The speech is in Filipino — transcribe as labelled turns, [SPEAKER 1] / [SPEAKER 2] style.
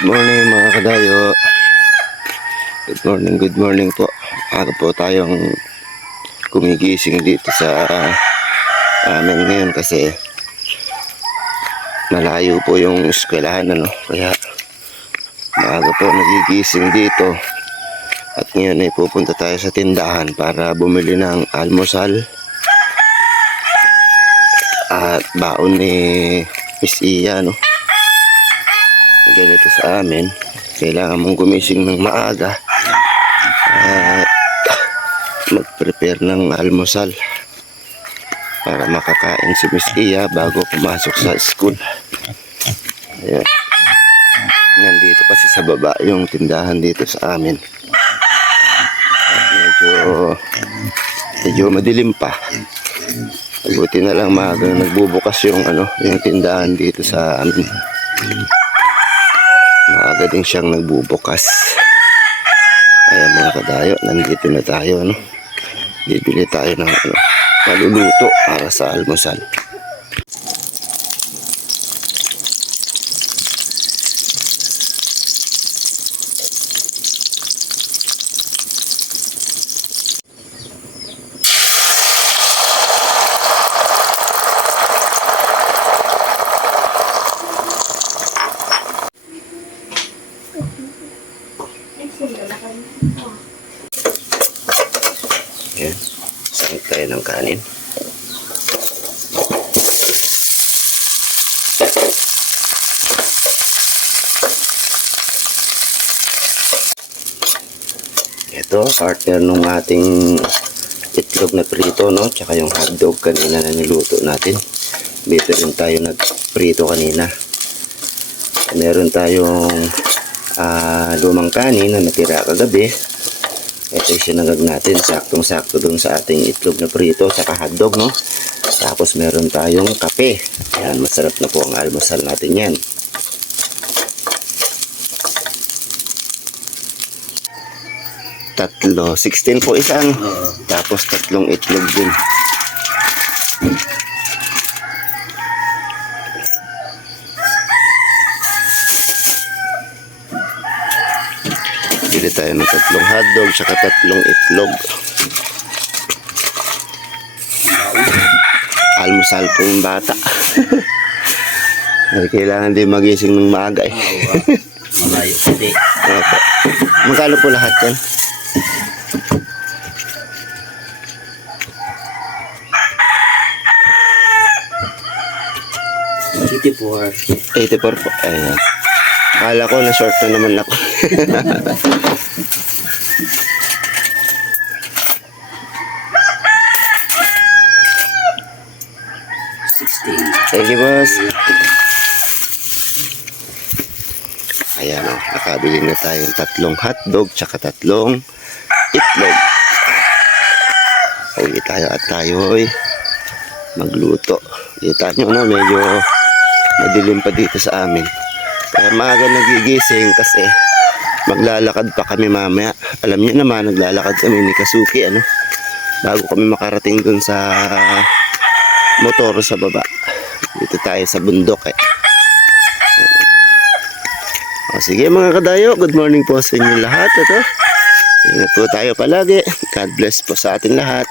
[SPEAKER 1] Good morning mga kadayo. Good morning, good morning po. Aga po tayong kumigising dito sa amin ngayon kasi malayo po yung eskwelahan ano. Kaya maaga po nagigising dito. At ngayon ay pupunta tayo sa tindahan para bumili ng almusal at baon ni Miss Iya no ganito sa amin. Kailangan mong gumising ng maaga. At mag-prepare ng almusal para makakain si Miss Iya bago pumasok sa school. Ayan. Nandito kasi sa baba yung tindahan dito sa amin. At medyo medyo madilim pa. Buti na lang maaga nagbubukas yung ano, yung tindahan dito sa amin. Maaga din siyang nagbubukas. Ayan mga kadayo, nandito na tayo no. Bibili tayo ng ano, maluluto para sa almusal. Ayan, sangit tayo ng kanin. Ito, partner nung ating itlog na prito, no? Tsaka yung hotdog kanina na niluto natin. Dito rin tayo nagprito kanina. Meron tayong ah, lumang kanin na natira kagabi. Ito yung sinangag natin. Saktong-sakto dun sa ating itlog na prito tsaka hotdog, no? Tapos meron tayong kape. Yan, masarap na po ang almusal natin yan. Tatlo. 16 po isang. Tapos tatlong itlog din. Bili tayo ng tatlong hotdog tsaka tatlong itlog. Almusal po yung bata. Ay, kailangan din magising ng maaga eh.
[SPEAKER 2] Malayo kasi.
[SPEAKER 1] Opo. Magkano po lahat yan?
[SPEAKER 2] For
[SPEAKER 1] 84 po. Ayan. Akala ko na short na naman ako. Thank you, boss. Ayan o, nakabili na tayong tatlong hotdog tsaka tatlong itlog. Uwi tayo at tayo ay magluto. Kita nyo na medyo madilim pa dito sa amin. Kaya maaga nagigising kasi maglalakad pa kami mamaya. Alam niyo naman, naglalakad kami ni Kasuki, ano? Bago kami makarating dun sa motor sa baba. Dito tayo sa bundok eh. O, sige mga kadayo, good morning po sa inyo lahat. Ito. Ingat po tayo palagi. God bless po sa ating lahat.